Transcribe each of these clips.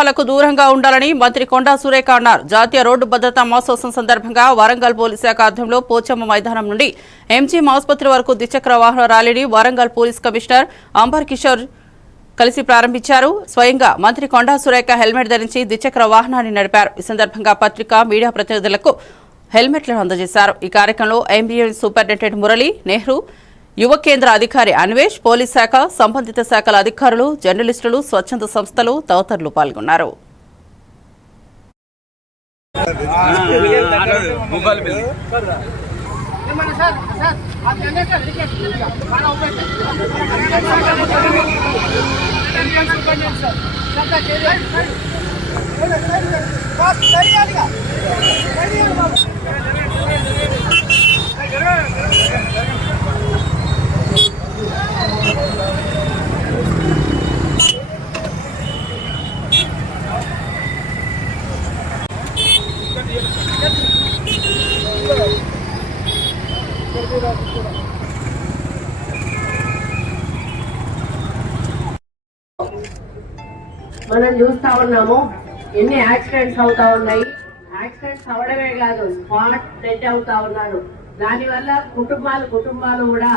విగ్రహాలకు దూరంగా ఉండాలని మంత్రి కొండా సురేఖ అన్నారు. జాతీయ రోడ్డు భద్రతా మహోత్సవం సందర్భంగా వరంగల్ పోలీస్ శాఖ ఆధ్వర్యంలో పోచమ్మ మైదానం నుండి ఎంజీఎం ఆసుపత్రి వరకు ద్విచక్ర వాహన ర్యాలీని వరంగల్ పోలీస్ కమిషనర్ అంబర్ కిషోర్ కలిసి ప్రారంభించారు. స్వయంగా మంత్రి కొండా సురేఖ హెల్మెట్ ధరించి ద్విచక్ర వాహనాన్ని నడిపారు. ఈ సందర్భంగా పత్రిక మీడియా ప్రతినిధులకు హెల్మెట్లను అందజేశారు. ఈ కార్యక్రమంలో ఎంబీఎం సూపరింటెండెంట్ మురళి నెహ్రూ యువ కేంద్ర అధికారి అన్వేష్ పోలీస్ శాఖ సంబంధిత శాఖల అధికారులు జర్నలిస్టులు స్వచ్ఛంద సంస్థలు తదితరులు పాల్గొన్నారు మనం చూస్తా ఉన్నాము ఎన్ని యాక్సిడెంట్స్ అవుతా ఉన్నాయి. యాక్సిడెంట్స్ అవడమే కాదు స్పాట్ డెడ్ అవుతా ఉన్నాడు. దానివల్ల కుటుంబాలు కుటుంబాలు కూడా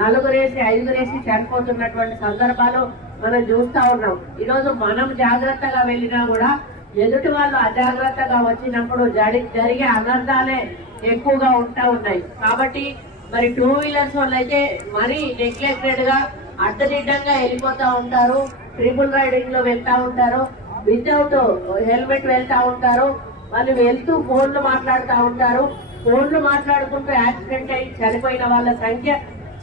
నలుగురేసి ఐదుగురేసి చనిపోతున్నటువంటి సందర్భాలు మనం చూస్తా ఉన్నాం. ఈరోజు మనం జాగ్రత్తగా వెళ్ళినా కూడా ఎదుటి వాళ్ళు అజాగ్రత్తగా వచ్చినప్పుడు జరి జరిగే అనర్థాలే ఎక్కువగా ఉంటా ఉన్నాయి. కాబట్టి మరి టూ వీలర్స్ వాళ్ళు అయితే మరీ నెగ్లెక్టెడ్గా అడ్డదిడ్డంగా వెళ్ళిపోతా ఉంటారు ట్రిపుల్ రైడింగ్లో వెళ్తా ఉంటారు వితౌట్ హెల్మెట్ వెళ్తా ఉంటారు వాళ్ళు వెళ్తూ ఫోన్లు మాట్లాడుతూ ఉంటారు. ఫోన్లు మాట్లాడుకుంటూ యాక్సిడెంట్ అయి చనిపోయిన వాళ్ళ సంఖ్య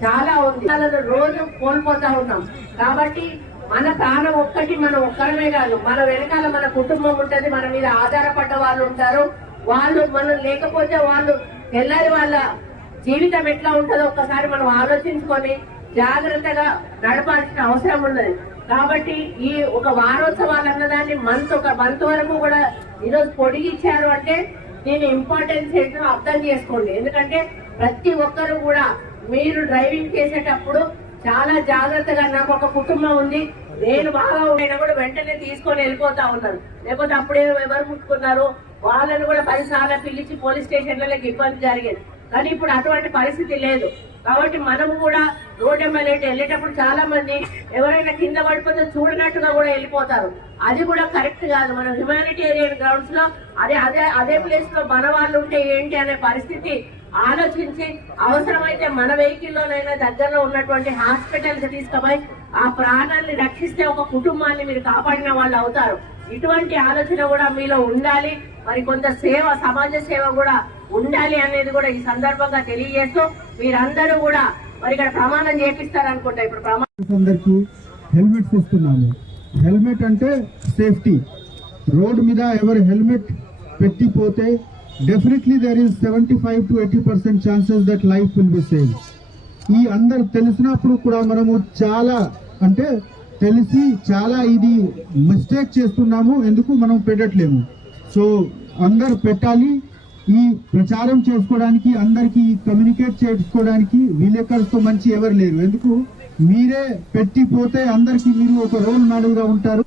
చాలా ఉంది. రోజు కోల్పోతా ఉన్నాం. కాబట్టి మన తాన ఒక్కటి మనం ఒక్కరమే కాదు మన వెనకాల మన కుటుంబం ఉంటుంది మన మీద ఆధారపడ్డ వాళ్ళు ఉంటారు. వాళ్ళు మనం లేకపోతే వాళ్ళు తెల్లారి వాళ్ళ జీవితం ఎట్లా ఉంటుందో ఒక్కసారి మనం ఆలోచించుకొని జాగ్రత్తగా నడపాల్సిన అవసరం ఉన్నది. కాబట్టి ఈ ఒక వారోత్సవాలు అన్నదాన్ని మంత్ ఒక మంత్ వరకు కూడా ఈరోజు పొడిగిచ్చారు అంటే దీని ఇంపార్టెన్స్ ఏంటో అర్థం చేసుకోండి. ఎందుకంటే ప్రతి ఒక్కరు కూడా మీరు డ్రైవింగ్ చేసేటప్పుడు చాలా జాగ్రత్తగా నాకు ఒక కుటుంబం ఉంది. నేను బాగా ఉండేనా కూడా వెంటనే తీసుకొని వెళ్ళిపోతా ఉన్నాను. లేకపోతే అప్పుడే ఎవరు ముట్టుకున్నారు? వాళ్ళని కూడా పదిసార్లు పిలిచి పోలీస్ స్టేషన్లకి ఇబ్బంది జరిగేది. కానీ ఇప్పుడు అటువంటి పరిస్థితి లేదు. కాబట్టి మనం కూడా రోడ్ ఎమ్మెల్యే వెళ్ళేటప్పుడు చాలా మంది ఎవరైనా కింద పడిపోతే చూడనట్టుగా కూడా వెళ్ళిపోతారు. అది కూడా కరెక్ట్ కాదు. మనం హ్యుమానిటేరియన్ గ్రౌండ్స్లో అదే అదే అదే ప్లేస్లో మన వాళ్ళు ఉంటే ఏంటి అనే పరిస్థితి ఆలోచించి అవసరమైతే మన వెహికల్ లోనైనా దగ్గరలో ఉన్నటువంటి హాస్పిటల్స్ తీసుకుపోయి ఆ ప్రాణాన్ని రక్షిస్తే ఒక కుటుంబాన్ని మీరు కాపాడిన వాళ్ళు అవుతారు. ఇటువంటి ఆలోచన కూడా మీలో ఉండాలి. మరి కొంత సేవ సమాజ సేవ కూడా ఉండాలి అనేది కూడా ఈ సందర్భంగా తెలియజేస్తూ మీరందరూ కూడా మరి ఇక్కడ ప్రమాణం చేపిస్తారనుకుంటా ఇప్పుడు ప్రమాణం హెల్మెట్స్ ఇస్తున్నాము హెల్మెట్ అంటే సేఫ్టీ. రోడ్ మీద ఎవరు helmet పెట్టిపోతే definitely there is seventy five to eighty percent chances that life will be save ఈ అందరు తెలిసినప్పుడు కూడా మనము చాలా అంటే తెలిసి చాలా ఇది మిస్టేక్ చేస్తున్నాము ఎందుకు మనం పెట్టట్లేము. సో అందరు పెట్టాలి ఈ ప్రచారం చేసుకోవడానికి అందరికి కమ్యూనికేట్ చేసుకోవడానికి విలేకరులతో మంచి ఎవరు లేరు. ఎందుకు? మీరే పెట్టిపోతే అందరికి మీరు ఒక రోల్ మోడల్గా ఉంటారు.